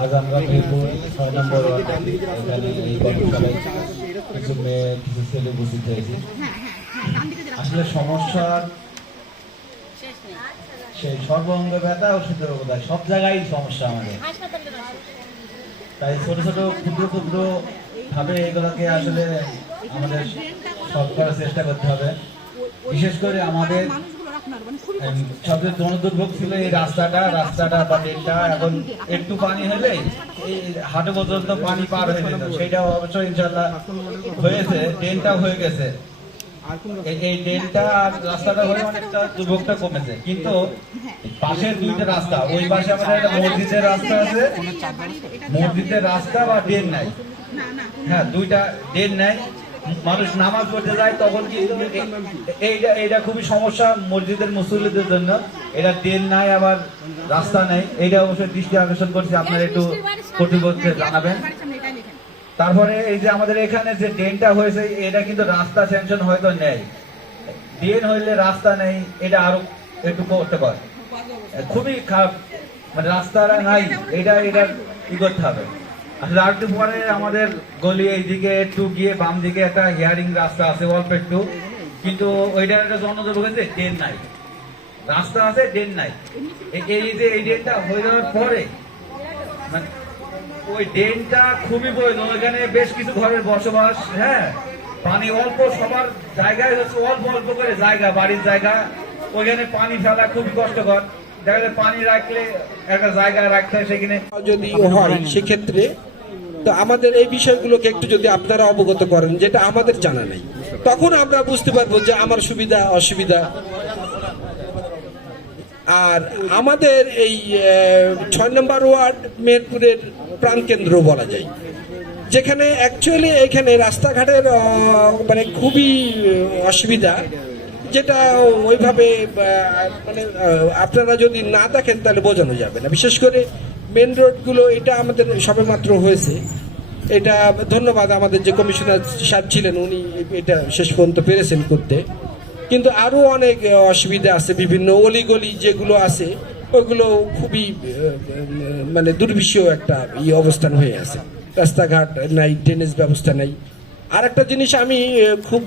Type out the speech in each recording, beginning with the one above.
আজ আমরা মেহেরপুর 6 নম্বর এখানে এই কর্মশালায় কিছু মেয়ে কিছু ছেলে উপস্থিত হয়েছে। আসলে সমস্যার সেই সর্বাঙ্গ ব্যথা ও শীতলতা সব জায়গায় সমস্যা আমাদের। তাই ছোট ছোট ক্ষুদ্র ক্ষুদ্র ভাবে এগুলোকে আসলে আমাদের সলভ করার চেষ্টা করতে হবে। বিশেষ করে আমাদের সবচেয়ে জনদুর্ভোগ ছিল এই রাস্তাটা বা ড্রেনটা। এখন একটু পানি হলে এই হাঁটু পর্যন্ত পানি পার হয়ে যেত, সেইটা অবশ্যই ইনশাল্লাহ হয়েছে, ড্রেনটা হয়ে গেছে। এই ড্রেনটা আর রাস্তাটা হয়ে অনেকটা দুর্ভোগটা কমেছে। কিন্তু পাশের দুইটা রাস্তা, ওই পাশে আমাদের একটা মসজিদের রাস্তা আছে, মসজিদের রাস্তা বা ড্রেন নাই। হ্যাঁ, দুইটা ড্রেন নাই, মানুষ নামাজ পড়তে যায় তখন কিন্তু এইটা খুবই সমস্যা মসজিদের মুসল্লিদের জন্য। এটা ড্রেন নাই, আবার রাস্তা নাই। এইটা অবশ্যই দৃষ্টি আকর্ষণ করছে, আপনারা একটু কর্তৃপক্ষকে জানাবেন। তারপরে এই যে আমাদের এখানে যে ড্রেনটা হয়েছে, এটা কিন্তু রাস্তা স্যাংশন হয়তো নেই। ড্রেন হইলে রাস্তা নেই, এটা আরো একটু করতে পারে, খুবই খারাপ। মানে রাস্তাটা নাই, এটা ই করতে হবে। আসলে আর একটু পরে আমাদের গলি এইদিকে একটু গিয়ে বাম দিকে একটা হিয়ারিং রাস্তা আছে অল্প একটু, কিন্তু ওইটা একটা জনদুর্ভোগ হয়েছে, ড্রেন নাই। রাস্তা আছে, ড্রেন নাই। এই যে এই ড্রেনটা হয়ে যাওয়ার পরে মানে ওই ড্রেনটা খুবই প্রয়োজন। ওইখানে বেশ কিছু ঘরের বসবাস। হ্যাঁ, পানি অল্প, সবার জায়গায় হচ্ছে অল্প অল্প করে জায়গা, বাড়ির জায়গা, ওইখানে পানি ফেলা খুবই কষ্টকর। দেখা যায় পানি রাখলে একটা জায়গায় রাখতে হয়, সেখানে যদি হয় সেক্ষেত্রে তো আমাদের এই বিষয়গুলোকে একটু যদি আপনারা অবগত করেন, যেটা আমাদের জানা নেই, তখন আমরা বুঝতে পারবো যে আমার সুবিধা অসুবিধা। আর আমাদের এই 6 নম্বর ওয়ার্ড মেহেরপুরের প্রাণকেন্দ্র বলা যায়, যেখানে অ্যাকচুয়ালি এখানে রাস্তাঘাটের মানে খুবই অসুবিধা, যেটা ওইভাবে মানে আপনারা যদি না দেখেন তাহলে বোঝানো যাবে না। বিশেষ করে মেন রোডগুলো, এটা আমাদের সবেমাত্র হয়েছে। এটা ধন্যবাদ আমাদের যে কমিশনার সাহেব ছিলেন, উনি এটা শেষ পর্যন্ত পেরেছেন করতে। কিন্তু আরও অনেক অসুবিধা আছে, বিভিন্ন অলিগলি যেগুলো আছে ওইগুলো খুবই মানে দুর্বিষহ একটা অবস্থান হয়ে আছে। রাস্তাঘাট নাই, ড্রেনেজ ব্যবস্থা নাই। আর একটা জিনিস আমি খুব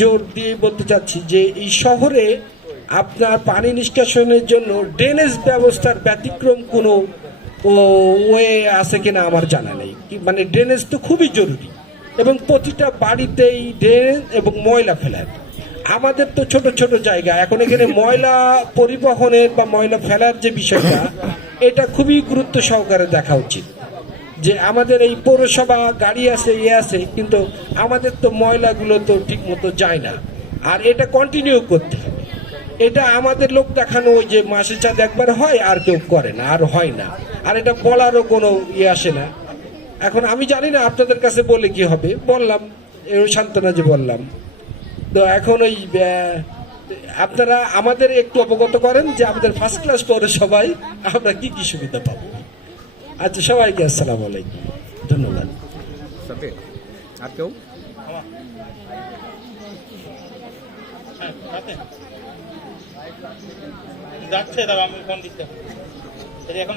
জোর দিয়ে বলতে চাচ্ছি যে এই শহরে আপনার পানি নিষ্কাশনের জন্য ড্রেনেজ ব্যবস্থার ব্যতিক্রম কোনো ওয়ে আছে কিনা আমার জানা নেই। মানে ড্রেনেজ তো খুবই জরুরি, এবং প্রতিটা বাড়িতেই ড্রেন এবং ময়লা ফেলার। আমাদের তো ছোট ছোট জায়গা, এখন এখানে ময়লা পরিবহনের বা ময়লা ফেলার যে বিষয়টা, এটা খুবই গুরুত্ব সহকারে দেখা উচিত। যে আমাদের এই পৌরসভা গাড়ি আছে, আছে, কিন্তু আমাদের তো ময়লাগুলো তো ঠিক মতো যায় না। আর এটা কন্টিনিউ করতে হবে। এটা আমাদের লোক দেখানো, ওই যে মাসে চাঁদ একবার হয়, আর কেউ করে না, আর হয় না। আর এটা বলারও কোনো আসে না। এখন আমি জানি না আপনাদের কাছে বলে কি হবে, বললাম সান্ত্বনা যে বললাম। তো এখন ওই আপনারা আমাদের একটু অবগত করেন যে আমাদের ফার্স্ট ক্লাস পৌরসভায় আমরা কি কি সুবিধা পাবো। আচ্ছা, সবাইকে আসসালামু আলাইকুম, ধন্যবাদ। আর কেউ? যাচ্ছে, দাঁড়া আমি ফোন দিতে। এখন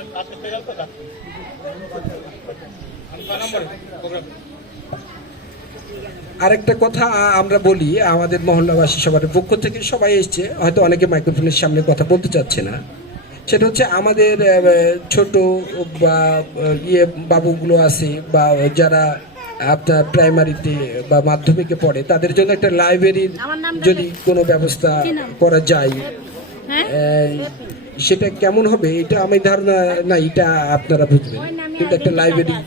আরেকটা কথা আমরা বলি, আমাদের মহল্লাবাসী সবার পক্ষ থেকে সবাই এসছে, হয়তো অনেকে মাইক্রোফোনের সামনে কথা বলতে চাচ্ছে না। সেটা হচ্ছে আমাদের ছোট বা বাবুগুলো আছে, বা যারা আপনার প্রাইমারিতে বা মাধ্যমিকে পড়ে, তাদের জন্য একটা লাইব্রেরির যদি কোনো ব্যবস্থা করা যায়, সেটা কেমন হবে এটা আমি ধারণা নাই, এটা আপনারা বুঝবেন। কিন্তু একটা লাইব্রেরি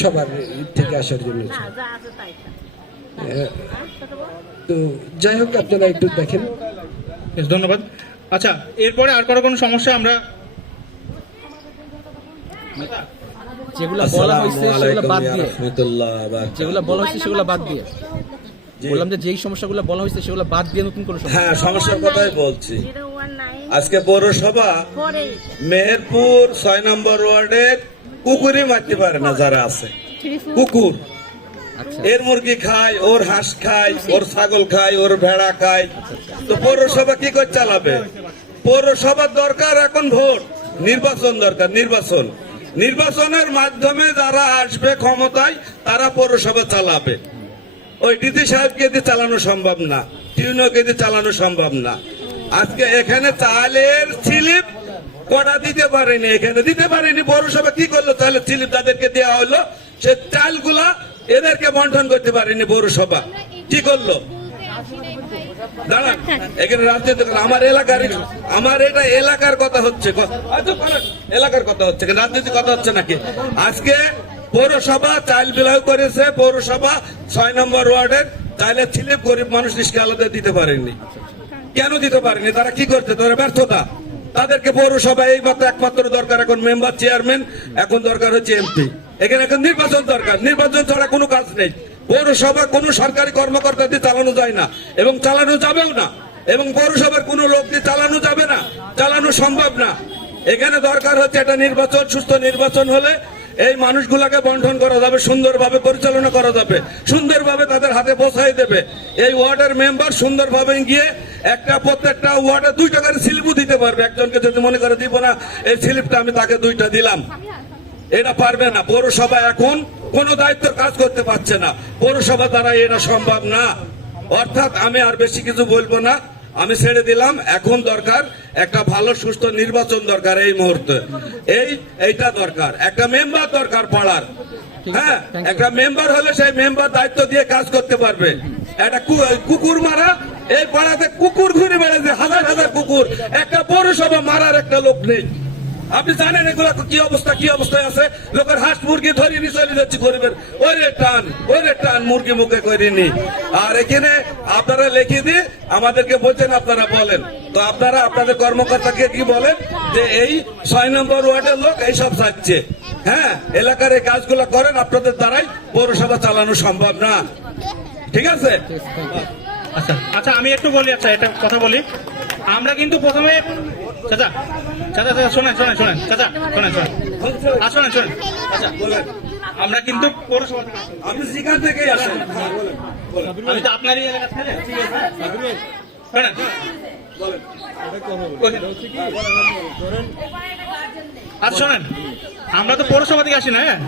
সবার থেকে আসার জন্য। তো যাই হোক, আপনারা একটু দেখেন। ধন্যবাদ। আচ্ছা, এরপরে আর কোনো সমস্যা? আমরা যেগুলো বলা হয়েছে সেগুলো বাদ দিয়ে, যেগুলো বলা হয়েছে সেগুলো বাদ দিয়ে বললাম যে যেই সমস্যাগুলো বলা হয়েছে সেগুলো বাদ দিয়ে নতুন কোনো সমস্যা। হ্যাঁ, সমস্যার কথাই বলছি। আজকে পৌরসভা মেহেরপুর 6 নম্বর ওয়ার্ডের কুকুরই মারতে পারে না, যারা আছে কুকুর। এর মুরগি খায়, ওর হাঁস খায়, ওর ছাগল খায়, ওর ভেড়া খায়। তো পৌরসভা কি করে চালাবে? পৌরসভার দরকার এখন ভোট, নির্বাচন দরকার, নির্বাচন। নির্বাচনের মাধ্যমে যারা আসবে ক্ষমতায় তারা পৌরসভা চালাবে। ওই ডিসি সাহেবকে দিয়ে চালানো সম্ভব না, টিউনোকে দিয়ে চালানো সম্ভব না। আজকে এখানে চালের স্লিপ কটা দিতে পারেনি, এখানে দিতে পারেনি। পৌরসভা কি করলো? চালের স্লিপ তাদেরকে দেওয়া হলো, সে চালগুলা এদেরকে বন্টন করতে পারেনি পৌরসভা। কি করলো? দাঁড়ান, এখানে রাজনীতি আমার এটা এলাকার কথা হচ্ছে, এলাকার কথা হচ্ছে, রাজনীতি কথা হচ্ছে নাকি? আজকে পৌরসভা চাইল বিলাও করেছে, পৌরসভা 6 নম্বর ওয়ার্ডের চাইলের স্লিপ গরিব মানুষ রিস্কে আলাদা দিতে পারেনি। কেন দিতে পারেনি? তারা কি করছে? তারা ব্যর্থতা। তাদেরকে পৌরসভা এই মাত্র একমাত্র দরকার এখন মেম্বার, চেয়ারম্যান, এখন দরকার হচ্ছে এমপি। এখানে এখন নির্বাচন দরকার, নির্বাচন ছাড়া কোনো কাজ নেই। পৌরসভা কোনো সরকারি কর্মকর্তা দিয়ে চালানো যায় না এবং চালানো যাবেও না, এবং পৌরসভার কোনো লোক দিয়ে চালানো যাবে না, চালানো সম্ভব না। এখানে দরকার হচ্ছে একটা নির্বাচন, সুস্থ নির্বাচন হলে এই মানুষগুলাকে বন্টন করা যাবে, সুন্দরভাবে পরিচালনা করা যাবে, সুন্দরভাবে তাদের হাতে পৌঁছাই দেবে। এই ওয়ার্ডের মেম্বার সুন্দরভাবে গিয়ে প্রত্যেকটা ওয়ার্ডে 2 টাকার স্লিপও দিতে পারবে। একজনকে যদি মনে করে দিব না এই স্লিপটা আমি তাকে 2টা দিলাম, এটা পারবে না। পৌরসভা এখন কোন দায়িত্বের কাজ করতে পারছে না, পৌরসভা দ্বারা এটা সম্ভব না। অর্থাৎ আমি আর বেশি কিছু বলবো না, আমি ছেড়ে দিলাম। এখন দরকার একটা ভালো সুস্থ নির্বাচন দরকার এই মুহূর্তে, এইটা দরকার। একটা মেম্বার দরকার পাড়ার, হ্যাঁ, একটা মেম্বার হলে সেই মেম্বার দায়িত্ব দিয়ে কাজ করতে পারবে। একটা কুকুর মারা, এই পাড়াতে কুকুর ঘুরে বেড়াচ্ছে, হাজার হাজার কুকুর, একটা পৌরসভা মারার একটা লোক নেই। আপনি জানেন এগুলা কি অবস্থায় আছে? লোকের হাঁস মুরগি ধরে নিয়ে চলে যাচ্ছে গরিবের, ওরে টান মুরগি মুখে করিনি। আর এখানে আপনারা লিখে দিয়ে আমাদেরকে বলছেন, আপনারা বলেন তো, আপনারা আপনাদের কর্মকর্তাকে কি বলেন যে এই 6 নম্বর ওয়ার্ডের লোক এইসব চাচ্ছে। হ্যাঁ, এলাকার এই কাজগুলো করেন, আপনাদের দ্বারাই পৌরসভা চালানো সম্ভব না। ঠিক আছে? আচ্ছা আচ্ছা, আমি একটু বলি, আচ্ছা এটা কথা বলি। আমরা কিন্তু প্রথমে চাচা চাচা চাচা শোনেন শোনেন শোনেন চাচা শোনেন শোনেন শোনেন শোনেন আচ্ছা, আমরা কিন্তু পৌরসভা থেকে আসি। আপনি যেখান থেকেই আসেন, আমি তো আপনারই এলাকা থেকে, ঠিক আছে? শোনেন, আচ্ছা শোনেন, আমরা তো পৌরসভা থেকে আসি না। হ্যাঁ,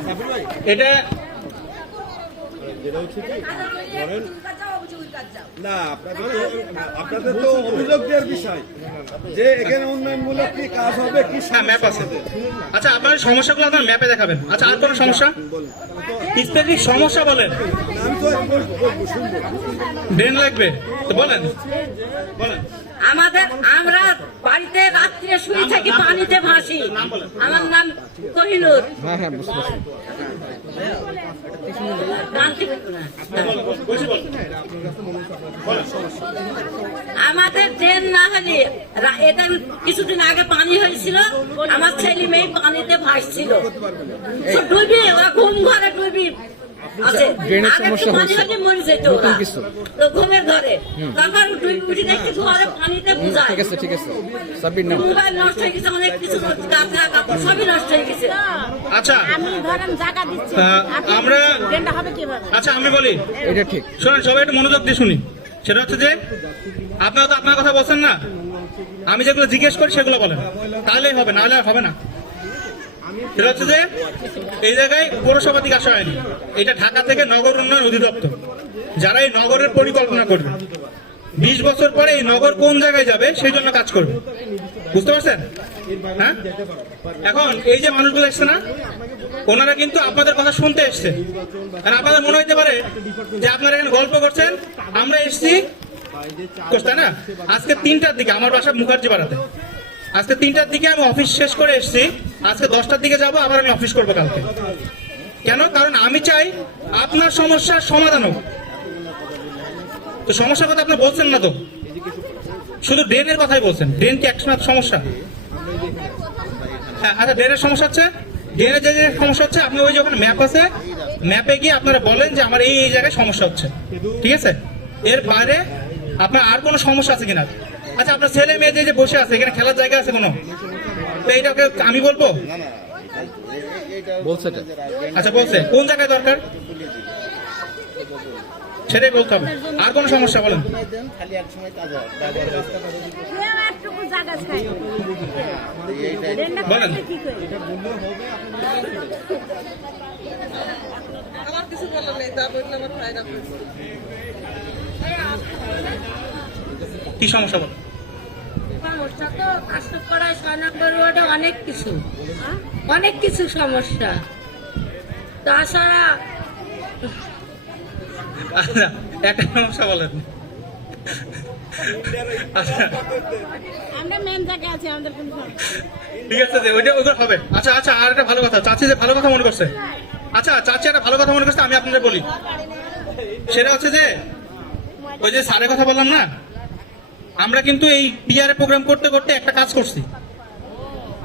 এটা না, আপনাদের তো অভিযোগ দেওয়ার বিষয় যে এখানে উন্নয়নমূলক কি কাজ হবে, কি ম্যাপ আছে। আচ্ছা, আপনার সমস্যাগুলো আপনার ম্যাপে দেখাবেন। আচ্ছা, আর কোনো সমস্যা, স্পেসিফিক সমস্যা বলেন। আমি তো শুনবো। ড্রেন লাগবে তো বলেন, বলেন। আমরা বাড়িতে রাত্রে শুয়ে থাকি, পানিতে ভাসি। আমার নাম কোহিনুর। হ্যাঁ হ্যাঁ, বুঝতে পারছি। আমাদের ট্রেন না হলে, এটা কিছুদিন আগে পানি হয়েছিল, আমার ছেলে মেয়ে পানিতে ভাসছিল, ডুবি, ওরা ঘুম ঘরে ডুবি আছে। ড্রেনের সমস্যা হচ্ছে, মরে যেত নতুন কিছু তো ঘুমের ঘরে, তখন ডুবি উঠে দেখতে ঘরে পানিতে বুঝায়। ঠিক আছে ঠিক আছে, সাব্বির নাম। মোবাইল নষ্ট হয়ে গেছে, অনেক কিছু, কাঁথা কাপড় সবই নষ্ট হয়ে গেছে। আচ্ছা, আমি ধরেন জায়গা দিচ্ছি, আমরা ট্রেনটা হবে কিভাবে? আচ্ছা আমি বলি, এটা ঠিক। শোনেন সবাই একটু মনোযোগ দিয়ে শুনি। সেটা হচ্ছে যে আপনারা তো আপনার কথা বলছেন না, আমি যেগুলো জিজ্ঞেস করি সেগুলো বলেন, তাহলেই হবে, নাহলে আর হবে না। সেটা হচ্ছে যে এই জায়গায় পৌরসভা থেকে আসা হয়নি, এটা ঢাকা থেকে নগর উন্নয়ন অধিদপ্তর, যারা এই নগরের পরিকল্পনা করবে, 20 বছর পরে এই নগর কোন জায়গায় যাবে সেই জন্য কাজ করবে। বুঝতে পারছেন? হ্যাঁ, এখন এই যে মানুষগুলো এসছে না, ওনারা কিন্তু আপনাদের কথা শুনতে এসছে। আর আপনাদের মনে হইতে পারে যে আপনারা এখানে গল্প করছেন, আমরা এসছি, তাই না? আজকে 3টার দিকে আমার বাসা মুখার্জি পাড়াতে, আজকে 3টার দিকে আমি অফিস শেষ করে এসছি, আজকে 10টার দিকে যাবো, আবার আমি অফিস করবো কালকে। কেন? কারণ আমি চাই আপনার সমস্যার সমাধান হোক। তো সমস্যার কথা আপনি বলছেন না তো, শুধু ড্রেনের কথাই বলছেন। ড্রেন কি একমাত্র সমস্যা? হ্যাঁ, আচ্ছা, ড্রেনের সমস্যা হচ্ছে, ড্রেনের যে সমস্যা হচ্ছে, আপনি ওই যে ওখানে ম্যাপ আছে, ম্যাপে গিয়ে আপনারা বলেন যে আমার এই জায়গায় সমস্যা হচ্ছে, ঠিক আছে? এর বাইরে আপনার আর কোনো সমস্যা আছে কিনা? আচ্ছা, আপনার ছেলে মেয়ে যে বসে আছে, এখানে খেলার জায়গা আছে কোনো? তো এইটাকে আমি বলবো, বলছে এটা। আচ্ছা বলছে, কোন জায়গায় দরকার সেটাই বলতে হবে। আর কোনো সমস্যা বলেন? কেউ একটুকু জায়গা চাই বলেন। কি করে কি সমস্যা বল? সমস্যা তো আশরাফপাড়ায় 6 নম্বর ওয়ার্ডে অনেক কিছু সমস্যা। তাছাড়া আচ্ছা, একটা সমস্যা বলেন। আচ্ছা, আমরা মেন জায়গা আছে আমাদের কোন সমস্যা ঠিক আছে, যে ওইটা হবে। আচ্ছা আচ্ছা, আর একটা ভালো কথা, চাচি যে ভালো কথা মনে করছে। আচ্ছা, চাচি একটা ভালো কথা মনে করছে, আমি আপনাদের বলি। সেটা হচ্ছে যে ওই যে স্যারের কথা বললাম না, আমরা কিন্তু এই পিআরএ প্রোগ্রাম করতে করতে একটা কাজ করছি।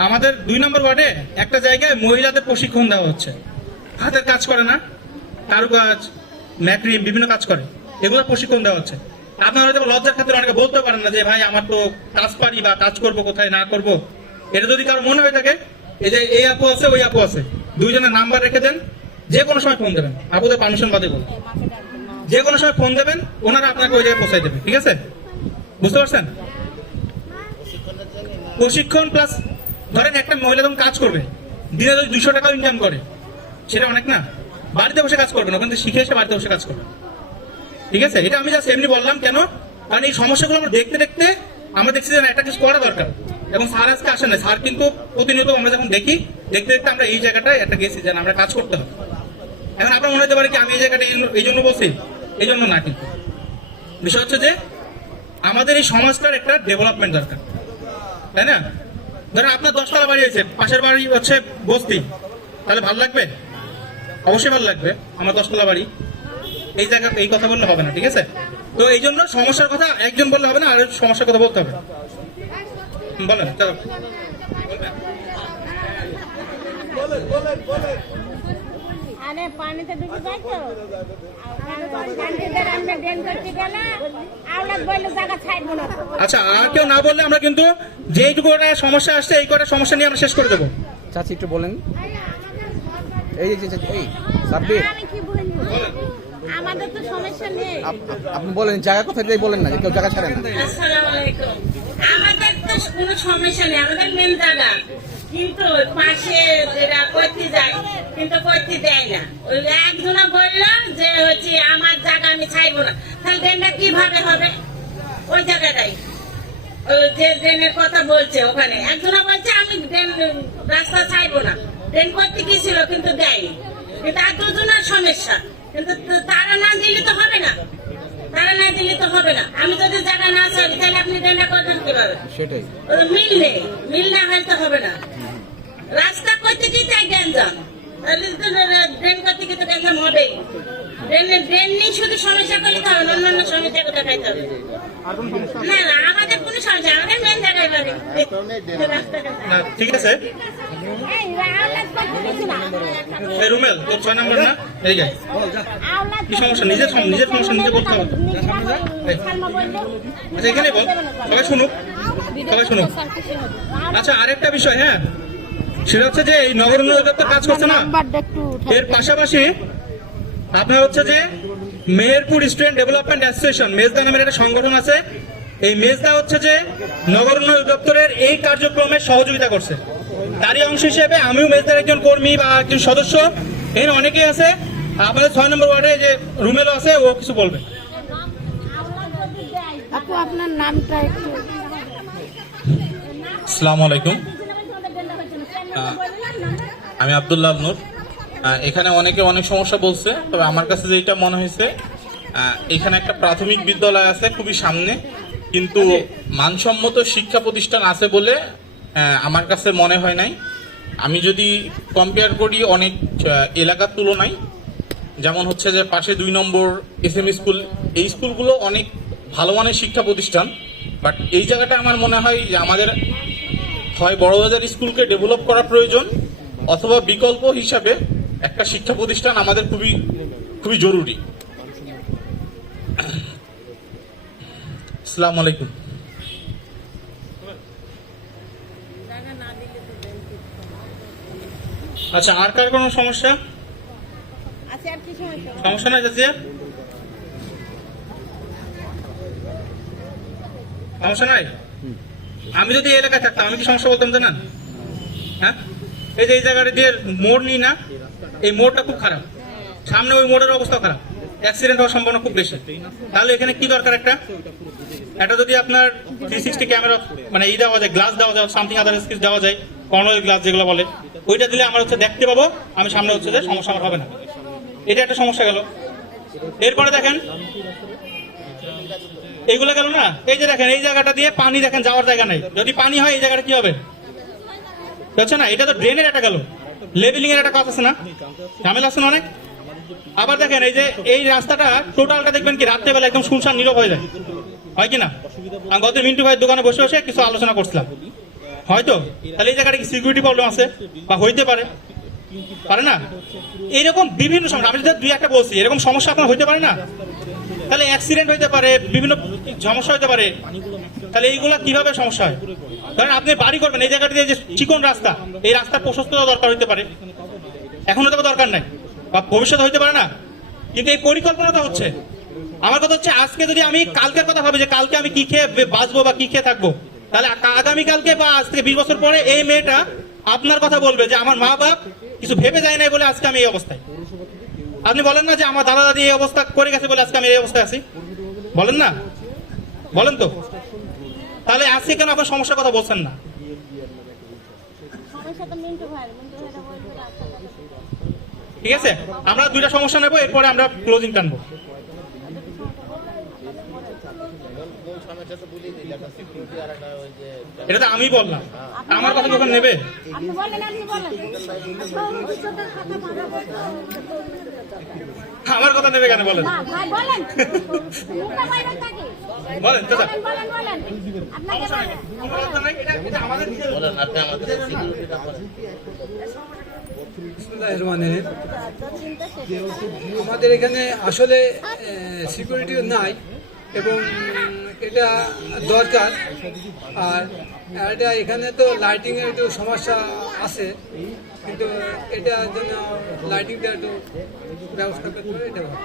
আমাদের 2 নম্বর ওয়ার্ডে একটা জায়গায় মহিলাদের প্রশিক্ষণ দেওয়া হচ্ছে। হাতের কাজ করে না, কারুকাজ, ম্যাট্রিম, বিভিন্ন কাজ করে, এগুলো প্রশিক্ষণ দেওয়া হচ্ছে। আপনারা হয়তো লজ্জার খাতিরে অনেকে বলতে পারেন না যে ভাই আমার তো কাজ পারি বা কাজ করব কোথায় না করব। এটা যদি কারো মনে হয়ে থাকে, এই যে এই আপু আছে ওই আপু আছে, দুইজনের নাম্বার রেখে দেন, যে কোনো সময় ফোন দেবেন, আপুদের পারমিশন বাদে বলুন, যে কোনো সময় ফোন দেবেন, ওনারা আপনাকে ওই জায়গায় পৌঁছাই দেবে। ঠিক আছে, বুঝতে পারছেন? প্রশিক্ষণ প্লাস ধরেন একটা মহিলা যখন কাজ করবে, দিনে যদি 200 টাকা ইনকাম করে, সেটা অনেক না? বাড়িতে বসে কাজ করবে না, ওখান থেকে শিখে এসে বাড়িতে বসে কাজ করবে। ঠিক আছে, এটা আমি জাস্ট এমনি বললাম। কেন? কারণ এই সমস্যাগুলো আমরা দেখতে দেখতে আমরা দেখছি যে না, একটা কিছু করা দরকার। এবং স্যার আজকে আসেন না, স্যার কিন্তু প্রতিনিয়ত আমরা যখন দেখি, দেখতে দেখতে আমরা এই জায়গাটায় একটা গেছি যে আমরা কাজ করতে হবে। এখন আপনার মনে হতে পারে কি আমি এই জায়গাটা এই জন্য বলছি, এই জন্য না। কিন্তু বিষয় হচ্ছে যে আমাদের এই সমাজটার একটা ডেভেলপমেন্ট দরকার, তাই না? ধরেন আপনার 10 তলা বাড়ি হয়েছে, পাশের বাড়ি হচ্ছে বস্তি, তাহলে ভালো লাগবে? অবশ্যই ভালো লাগবে। আমার 10 তলা বাড়ি, এই জায়গা এই কথা বললে হবে না। ঠিক আছে, তো এই জন্য সমস্যার কথা একজন বললে হবে না, আর সমস্যার কথা বলতে হবে। বলেন, চলো। আরে পানিতে ডুবে যায় তো পানিতে আমরা ড্রেন করতে গেলে আওলাদ বললো জায়গা ছাড়বো না তো। আচ্ছা, আর কেউ না বললে আমরা কিন্তু যেইটুকু সমস্যা আসছে এই কটা সমস্যা নিয়ে আমরা শেষ করে দেবো। চাচি একটু বলেন। এই সাব্বির, আমি কি বলবো, আমাদের তো সমস্যা নেই। আপনি বলেন জায়গা কোথায় দিয়ে বলেন না, যে কেউ জায়গা ছাড়ে না। আসসালামু আলাইকুম। আমাদের তো কোনো সমস্যা নেই, আমাদের মেন জায়গা, কিন্তু পাশে যেটা করতে যায় কিন্তু করতে দেয় না। ওই একজনা বললাম যে হচ্ছে আমার জায়গা আমি ছাড়বো না, তাহলে ড্রেনটা কিভাবে হবে? ওই জায়গাটাই ওই যে ড্রেনের কথা বলছে, ওখানে একজনা বলছে আমি ড্রেন রাস্তা ছাড়বো না, ড্রেন করতে গিয়েছিল কিন্তু দেয়নি। কিন্তু আর দুজনের সমস্যা, কিন্তু তারা না দিলে তো হবে না, তারা না দিলে তো হবে না। আমি যদি জায়গা না ছাড়ি তাহলে আপনি ড্রেনটা করবেন কিভাবে? সেটাই, মিল নেই, মিল না হলে তো হবে না। রাস্তা করতে কি চাই গ্যাঞ্জাম, তাহলে তো ড্রেন করতে কি তো গ্যাঞ্জাম হবেই। ড্রেন নিয়ে শুধু সমস্যা করলে তো হবে, অন্যান্য সমস্যা কোথায় খাইতে হবে? না না, আমাদের কোনো সমস্যা, আমাদের মেন জায়গায় বাড়ি রাস্তাটা। না, ঠিক আছে। এই আওলাদ করতে দিছি না, এই রুমেল তোর 6 নম্বর না, এই যে আওলাদ কি সমস্যা, নিজের সমস্যা নিজে বলতে হবে। সালমা বললো আচ্ছা, এখানে বল, সবাই শুনুক, সবাই শুনুক। আচ্ছা, আরেকটা বিষয়, হ্যাঁ, সেটা হচ্ছে যে এই নগর উন্নয়ন দপ্তর কাজ করছে না, এর পাশাপাশি আপনার হচ্ছে যে মেহেরপুর স্টুডেন্ট ডেভেলপমেন্ট অ্যাসোসিয়েশন, মেজদা নামের একটা সংগঠন আছে। এই মেজদা হচ্ছে যে নগর উন্নয়ন দপ্তরের এই কার্যক্রমে সহযোগিতা করছে। তারই অংশ হিসেবে আমিও মেজদার একজন কর্মী বা একজন সদস্য। এখানে অনেকেই আছে, আপনাদের 6 নম্বর ওয়ার্ডে যে রুমেলও আছে, ও কিছু বলবে। আপু আপনার নামটা একটু। আসসালামু আলাইকুম, আমি আব্দুল্লাহ নূর। এখানে অনেকে অনেক সমস্যা বলছে, তবে আমার কাছে যেটা মনে হয়েছে, এখানে একটা প্রাথমিক বিদ্যালয় আছে খুবই সামনে, কিন্তু মানসম্মত শিক্ষা প্রতিষ্ঠান আছে বলে আমার কাছে মনে হয় নাই। আমি যদি কম্পেয়ার করি অনেক এলাকার তুলনায়, যেমন হচ্ছে যে পাশে 2 নম্বর SM স্কুল, এই স্কুলগুলো অনেক ভালো মানের শিক্ষা প্রতিষ্ঠান। বাট এই জায়গাটা আমার মনে হয় যে আমাদের হয় বড়বাজার স্কুলকে ডেভেলপ করা প্রয়োজন, অথবা বিকল্প হিসাবে একটা শিক্ষা প্রতিষ্ঠান আমাদের খুবই খুবই জরুরি। আসসালামু আলাইকুম। আচ্ছা, আর কার কোনো সমস্যা? আছে আর কি সমস্যা? সমস্যা নাই জাজিয়া, সমস্যা নাই। আমি যদি এই এলাকায় থাকতাম আমি কি সমস্যা বলতাম জানেন? হ্যাঁ, এই যে এই জায়গাটা দিয়ে মোড় নিই না, এই মোড়টা খুব খারাপ, সামনে ওই মোড়ের অবস্থা খারাপ, অ্যাক্সিডেন্ট হওয়ার সম্ভাবনা খুব বেশি। তাহলে এখানে কি দরকার, একটা যদি আপনার 360 ক্যামেরা মানে ই দেওয়া যায়, গ্লাস দেওয়া যায়, সামথিং আদার স্কিল দেওয়া যায়, কর্নার গ্লাস যেগুলো বলে, ওইটা দিলে আমরা হচ্ছে দেখতে পাবো, আমি সামনে হচ্ছে যে সমস্যা আমার হবে না। এটা একটা সমস্যা গেল। এরপরে দেখেন এইগুলো গেল না, এই যে দেখেন এই জায়গাটা দিয়ে পানি দেখেন যাওয়ার জায়গা নাই, যদি পানি হয় এই জায়গাটা কি হবে বুঝছে না? এটা তো ড্রেনের একটা গেল, লেভেলিং এর একটা কাজ আছে না, ঝামেলা আছে না অনেক। আবার দেখেন এই যে এই রাস্তাটা টোটালটা দেখবেন কি রাত্রেবেলা একদম শুনশান নীরব হয়ে যায়, হয় কি না? আমি গত মিন্টু ভাইয়ের দোকানে বসে বসে কিছু আলোচনা করছিলাম, হয়তো তাহলে এই জায়গাটা কি সিকিউরিটি প্রবলেম আছে বা হইতে পারে, পারে না? এইরকম বিভিন্ন সমস্যা, আমি যদি 2-1টা বলছি, এরকম সমস্যা আপনার হইতে পারে না? তাহলে অ্যাক্সিডেন্ট হইতে পারে, বিভিন্ন সমস্যা হইতে পারে। তাহলে এইগুলা কিভাবে সমস্যা হয়? ধরেন আপনি বাড়ি করবেন এই জায়গাটা দিয়ে, যে চিকন রাস্তা, এই রাস্তার প্রশস্ততা দরকার হইতে পারে, এখন হয়তো দরকার নাই বা ভবিষ্যতে হইতে পারে না, কিন্তু এই পরিকল্পনাটা হচ্ছে। আমার কথা হচ্ছে আজকে যদি আমি কালকের কথা ভাবি যে কালকে আমি কি খেয়ে বাঁচবো বা কি খেয়ে থাকবো, তাহলে আগামীকালকে বা আজ থেকে 20 বছর পরে এই মেয়েটা আপনার কথা বলবে যে আমার মা বাপ কিছু ভেবে যায় নাই বলে আজকে আমি এই অবস্থায়। আপনি বলেন না যে আমার দাদা দাদি এই অবস্থা করে গেছে বলে আজকে আমি এই অবস্থায় আছি, বলেন না? বলেন তো। তাহলে আজকে কেন আপনার সমস্যার কথা বলছেন না? ঠিক আছে, আমরা 2টা সমস্যা নেবো, এরপরে আমরা ক্লোজিং টানবো। এটা তো আমি বললাম, আমার কথা কখন নেবে? আমার কথা নেবে কেন বলেন? বলেন চাচা, আমাদের এখানে আসলে সিকিউরিটিও নাই এবং এটা দরকার। আর এটা এখানে তো লাইটিংয়ের একটু সমস্যা আছে, কিন্তু এটা জন্য লাইটিংটা একটু ব্যবস্থা করতে হবে, এটা ভালো।